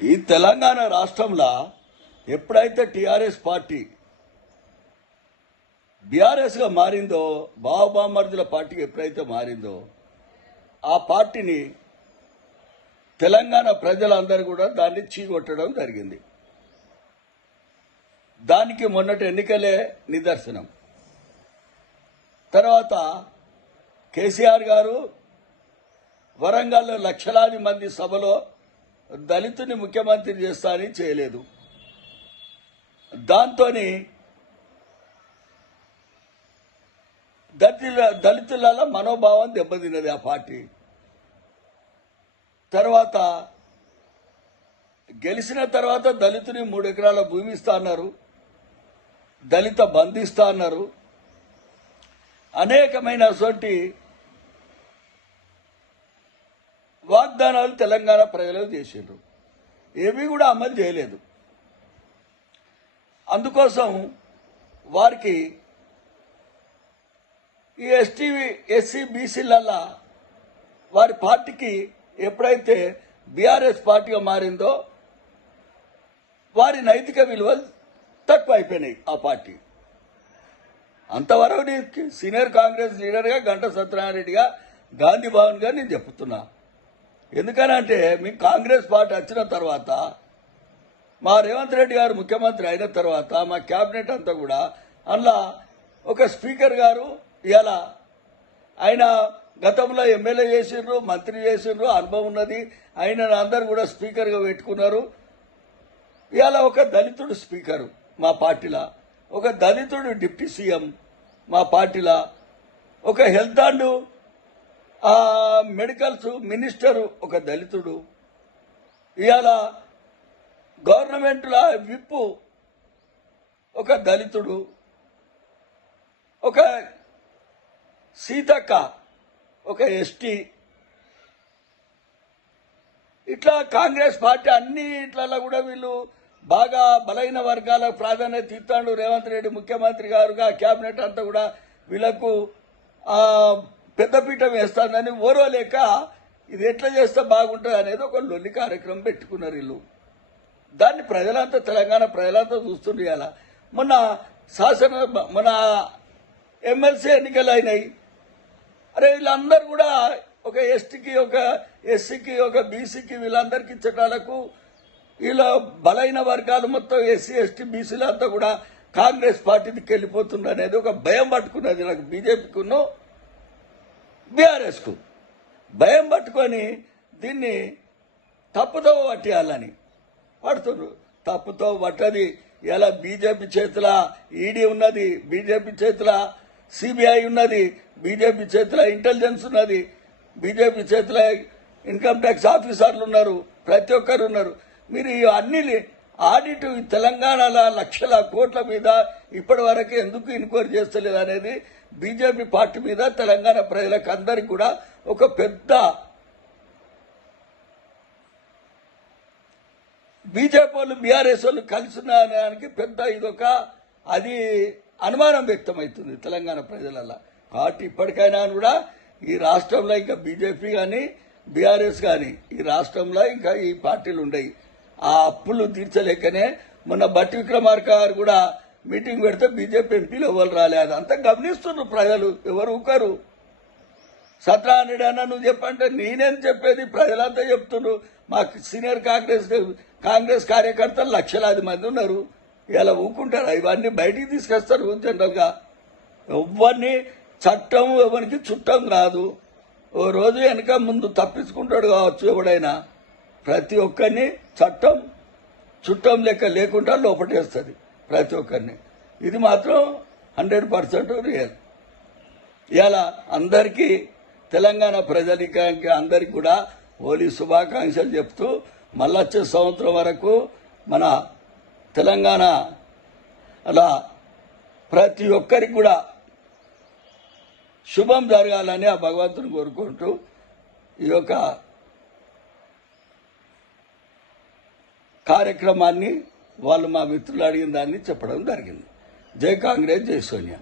ఈ తెలంగాణ రాష్ట్రంలో ఎప్పుడైతే టీఆర్ఎస్ పార్టీ బీఆర్ఎస్గా మారిందో, బావబామర్దుల పార్టీ ఎప్పుడైతే మారిందో, ఆ పార్టీని తెలంగాణ ప్రజలందరూ కూడా దాన్ని చీగొట్టడం జరిగింది. దానికి మొన్నటి ఎన్నికలే నిదర్శనం. తర్వాత కేసీఆర్ గారు వరంగల్లో లక్షలాది మంది సభలో దళితుని ముఖ్యమంత్రి చేస్తానని చేయలేదు. దాంతో దళితుల మనోభావం దెబ్బతిన్నది ఆ పార్టీ. తర్వాత గెలిచిన తర్వాత దళితుని 3 ఎకరాల భూమి ఇస్తా అన్నారు, దళిత బంధిస్తా అన్నారు, అనేకమైన వాగ్దానాలు తెలంగాణ ప్రజలకు చేసిండ్రు. ఏవి కూడా అమలు చేయలేదు. అందుకోసం వారికి ఈ ఎస్సీ బీసీలల్లా వారి పార్టీకి ఎప్పుడైతే బీఆర్ఎస్ పార్టీగా మారిందో వారి నైతిక విలువలు తక్కువ అయిపోయినాయి. ఆ పార్టీ అంతవరకు సీనియర్ కాంగ్రెస్ లీడర్గా గంటా సత్యనారాయణరెడ్డిగా గాంధీ భవన్గా నేను చెప్తున్నా. ఎందుకనంటే మీకు కాంగ్రెస్ పార్టీ వచ్చిన తర్వాత, మా రేవంత్ రెడ్డి గారు ముఖ్యమంత్రి అయిన తర్వాత మా క్యాబినెట్ అంతా కూడా అందులో ఒక స్పీకర్ గారు ఇలా ఆయన గతంలో ఎమ్మెల్యే చేసిండ్రు, మంత్రి చేసిండ్రు, అనుభవం ఉన్నది. ఆయన అందరు కూడా స్పీకర్గా పెట్టుకున్నారు. ఇవాళ ఒక దళితుడు స్పీకరు మా పార్టీలో, ఒక దళితుడు డిప్యూటీ సీఎం మా పార్టీలో, ఒక హెల్త్ అండ్ మెడికల్స్ మినిస్టరు ఒక దళితుడు, ఇవాళ గవర్నమెంట్లో విప్పు ఒక దళితుడు, ఒక సీతక్క ఒక ఎస్టీ. ఇట్లా కాంగ్రెస్ పార్టీ అన్ని ఇట్లలో కూడా వీళ్ళు బాగా బలైన వర్గాలకు ప్రాధాన్యత ఇస్తాడు. రేవంత్ రెడ్డి ముఖ్యమంత్రి గారుగా క్యాబినెట్ అంతా కూడా వీళ్లకు పెద్దపీఠం వేస్తుందని ఓరోలేక ఇది ఎట్లా చేస్తే బాగుంటుంది అనేది ఒక లొల్లి కార్యక్రమం పెట్టుకున్నారు వీళ్ళు. దాన్ని ప్రజలంతా, తెలంగాణ ప్రజలంతా చూస్తుండే. అలా మన ఎమ్మెల్సీ ఎన్నికలు అయినాయి. అరే వీళ్ళందరూ కూడా ఒక ఎస్టీకి, ఒక ఎస్సీకి, ఒక బీసీకి, వీళ్ళందరికీ ఇచ్చటాలకు వీళ్ళ బలైన వర్గాలు మొత్తం ఎస్సీ ఎస్టీ బీసీలు అంతా కూడా కాంగ్రెస్ పార్టీకి వెళ్ళిపోతుంది అనేది ఒక భయం పట్టుకున్నది. నాకు బీజేపీకును బీఆర్ఎస్కు భయం పట్టుకొని దీన్ని తప్పుతో పట్టేయాలని పడుతున్నారు. తప్పుతో పట్టది. ఇలా బీజేపీ చేతుల ఈడీ ఉన్నది, బీజేపీ చేతుల సిబిఐ ఉన్నది, బీజేపీ చేతుల ఇంటెలిజెన్స్ ఉన్నది, బీజేపీ చేతుల ఇన్కమ్ ట్యాక్స్ ఆఫీసర్లు ఉన్నారు, ప్రతి ఒక్కరు ఉన్నారు. మీరు అన్ని ఆడిట్ తెలంగాణలో లక్షల కోట్ల మీద ఇప్పటి వరకు ఎందుకు ఎంక్వైరీ చేస్తలేదు అనేది బీజేపీ పార్టీ మీద తెలంగాణ ప్రజలకు అందరికీ కూడా ఒక పెద్ద బీజేపీ వాళ్ళు బీఆర్ఎస్ వాళ్ళు కలిసినానికి పెద్ద ఇదొక అది అనుమానం వ్యక్తమవుతుంది తెలంగాణ ప్రజలలో. కాబట్టి ఇప్పటికైనా కూడా ఈ రాష్ట్రంలో ఇంకా బీజేపీ కానీ బీఆర్ఎస్ కానీ ఈ రాష్ట్రంలో ఇంకా ఈ పార్టీలు ఉండయి. ఆ అప్పులు తీర్చలేకనే మొన్న బట్టి విక్రమార్క గారు కూడా మీటింగ్ పెడితే బీజేపీ ఎంపీలు ఎవరు రాలేదు. అదంతా గమనిస్తున్నారు ప్రజలు, ఎవరు ఊకరు. సత్యనారాయణ అన్న నువ్వు చెప్పంటే నేనేం చెప్పేది, ప్రజలంతా చెప్తున్నారు. మా సీనియర్ కాంగ్రెస్ కార్యకర్తలు లక్షలాది మంది ఉన్నారు. ఇలా ఊకుంటారు, ఇవన్నీ బయటికి తీసుకొస్తారు. జనరల్గా ఎవరిని చట్టం ఎవరికి చుట్టం కాదు. ఓ రోజు వెనక ముందు తప్పించుకుంటాడు కావచ్చు ఎవడైనా. ప్రతి ఒక్కరిని చట్టం చుట్టం లెక్క లేకుండా లోపటేస్తుంది ప్రతి ఒక్కరిని. ఇది మాత్రం 100% రియల్. ఇలా అందరికీ తెలంగాణ ప్రజలకి అందరికీ కూడా హోలీ శుభాకాంక్షలు చెప్తూ మళ్ళీ వచ్చే సంవత్సరం వరకు మన తెలంగాణ అలా ప్రతి ఒక్కరికి కూడా శుభం జరగాలని ఆ భగవంతుని కోరుకుంటూ ఈ యొక్క కార్యక్రమాన్ని వాళ్ళు మా మిత్రులు అడిగిన దాన్ని చెప్పడం జరిగింది. జై కాంగ్రెస్, జై సోనియా.